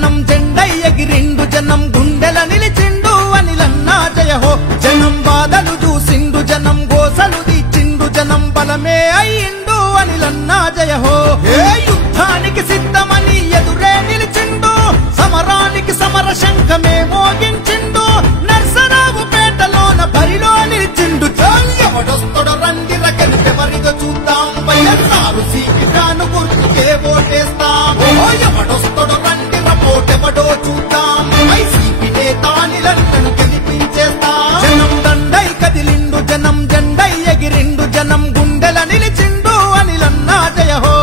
జనం జెండై ఎగిరిండు జనం గుండెల నిలిచిండు అనిలన్నా జయ హో జనం బాధలు చూసిండు జనం గోసలు తీచిండు జనం బలమే అయ్యిండు అనిలన్నా జయ హో ఏ యుద్ధానికి సిద్ధమని ఎదురే నిలిచిండు సమరానికి సమర శంఖమే మోగించిండు నర్సరావు పేటలోన బరిలో నిలిచిండు ఎవడొస్తడో రండి రగలితే మరిగా చూద్దాం వైఎస్ఆర్ సీపీగాను గుర్తుకే ఓటేస్తాం ఎవడొస్తడో రండి రపోటెవడో చూద్దాం వైసీపీ నేతానిలంటను గెలిపించేస్తాం జనం దండై కదిలిండు జనం జెండై ఎగిరిండు జనం గుండెల నిలిచిండు అనిలన్నా జయ హో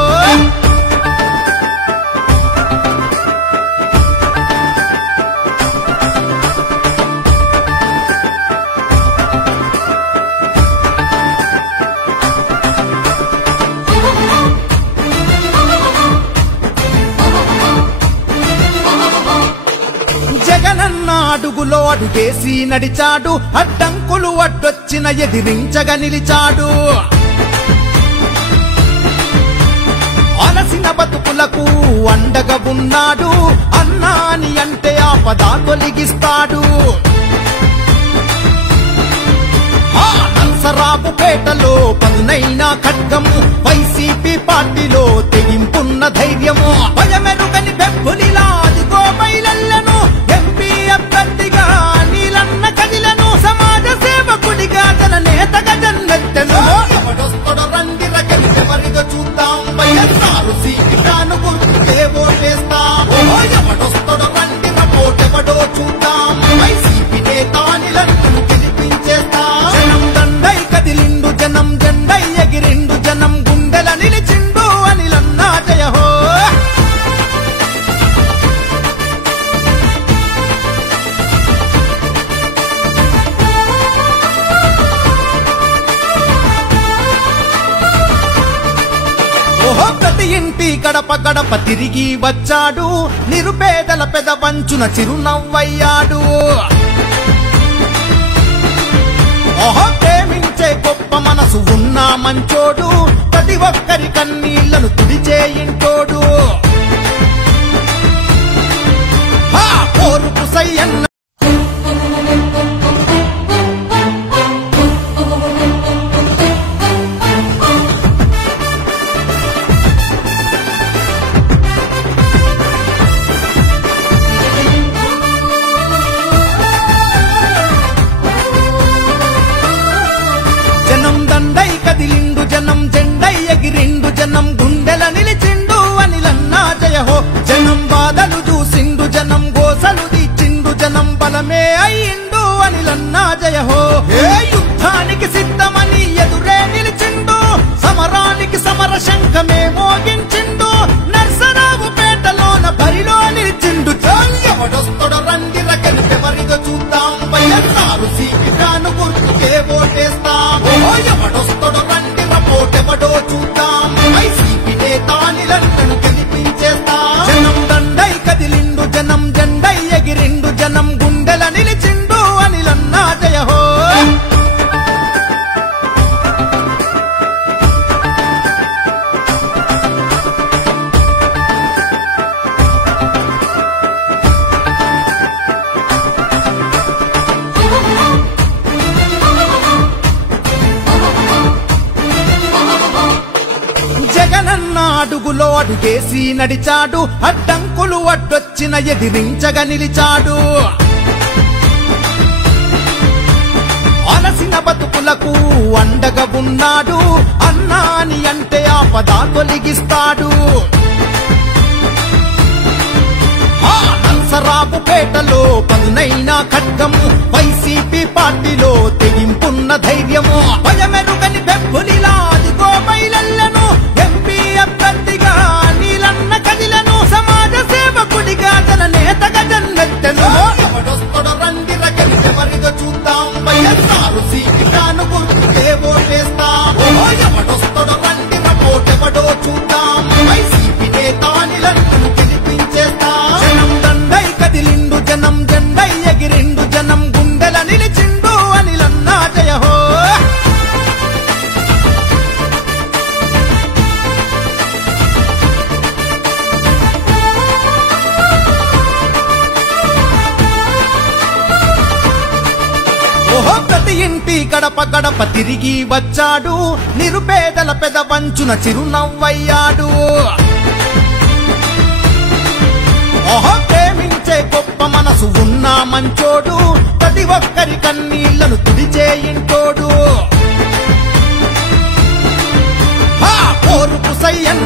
జగనన్న అడుగులో అడుగేసి నడిచాడు అడ్డంకులు అడ్డొచ్చిన ఎదిరించగా నిలిచాడు అలసిన బతుకులకు అండగా ఉన్నాడు అన్నా అని అంటే ఆపద తొలగిస్తాడు నల్సరాపు పేటలో పదునైన ఖడ్గము వైసీపీ పార్టీలో తెగింపున్న ధైర్యము భయమెరుగని బెబ్బులిలా అదిగో బయలెల్లను ఎంపీ అభ్యర్థిగా నీలన్న కదిలను సమాజ సేవకుడిగా జన నేతగా జన్నెత్తెను ఎవడొస్తడో రండి రగలితే మరిగా చూద్దాం వైఎస్ఆర్ సీపీగాను గుర్తుకే ఓటేస్తాం ఎవడొస్తడో రండి రపోటెవడో చూద్దాం వైసీపీ నేతానిలంటను గెలిపించేస్తాం జనం దండై కదిలిండు జనం జెండై ఎగిరిండు జనం గుండెల నిలిచిండు అనిలన్నా జయ హో ఓహో ప్రతి ఇంటి గడప గడప తిరిగి వచ్చాడు నిరుపేదల పెదవంచున చిరునవ్వయ్యాడు ఓహో ప్రేమించే గొప్ప మనసు ఉన్న మంచోడు ప్రతి ఒక్కరి కన్నీళ్లను తుడిచే ఇంటోడు పోరుకు సయ్యన్న జనం దండై కదిలిండు జనం జెండై ఎగిరిండు జనం గుండెల నిలిచిండు అనిలన్నా జయ హో జనం బాధలు చూసిండు జనం గోసలు తీచిండు జనం బలమే అయ్యిండు అనిలన్నా జయ హో ఏ యుద్ధానికి సిద్ధమని ఎదురే నిలిచిండు సమరానికి సమర శంఖమే మోగించిండు నర్సరావు పేటలోన బరిలో నిలిచిండు ఎవడొస్తడో రండి రగలితే మరిగా చూద్దాం వైఎస్ఆర్ సీపీగాను గుర్తుకే ఓటేస్తాం ఎవడొస్తడో రండి రపోటెవడో చూద్దాం వైసీపీ నేతానిలంటను గెలిపించేస్తాం జనం దండై కదిలిండు జనం జెండై ఎగిరిండు జనం గుండెల నిలిచిండు అనిలన్నా జయ హో జగనన్న అడుగులో అడుగేసి నడిచాడు అడ్డంకులు అడ్డొచ్చిన ఎదిరించగా నిలిచాడు అలసిన బతుకులకు అండగా ఉన్నాడు అన్నా అని అంటే ఆపద తొలగిస్తాడు నల్సరాపు పేటలో పదునైన ఖడ్గము వైసీపీ పార్టీలో తెగింపున్న ధైర్యము భయమెరుగని బెబ్బులిలా అదిగో బయలెల్లను ఎంపీ అభ్యర్థిగా నీలన్న కదిలను సమాజ సేవకుడిగా జన నేతగా జన్నెత్తెను ఎవడొస్తడో రండి రగలితే మరిగా చూద్దాం వైఎస్ఆర్ సీపీగాను గుర్తుకే ఓటేస్తాం ఎవడొస్తడో రండి రపోటెవడో చూద్దాం వైసీపీ నేతానిలంటను గెలిపించేస్తాం జనం దండై కదిలిండు జనం జెండై ఎగిరిండు జనం గుండెల నిలిచిండు అనిలన్నా జయ హో ఓహో ప్రతి ఇంటి గడప గడప తిరిగి వచ్చాడు, నిరుపేదల పెదవంచున చిరునవ్వయ్యాడు. ఓహో ప్రేమించే గొప్ప మనసు ఉన్న మంచోడు, ప్రతి ఒక్కరి కన్నీళ్లను తుడిచే ఇంటోడు. పోరుకు సయ్యన్న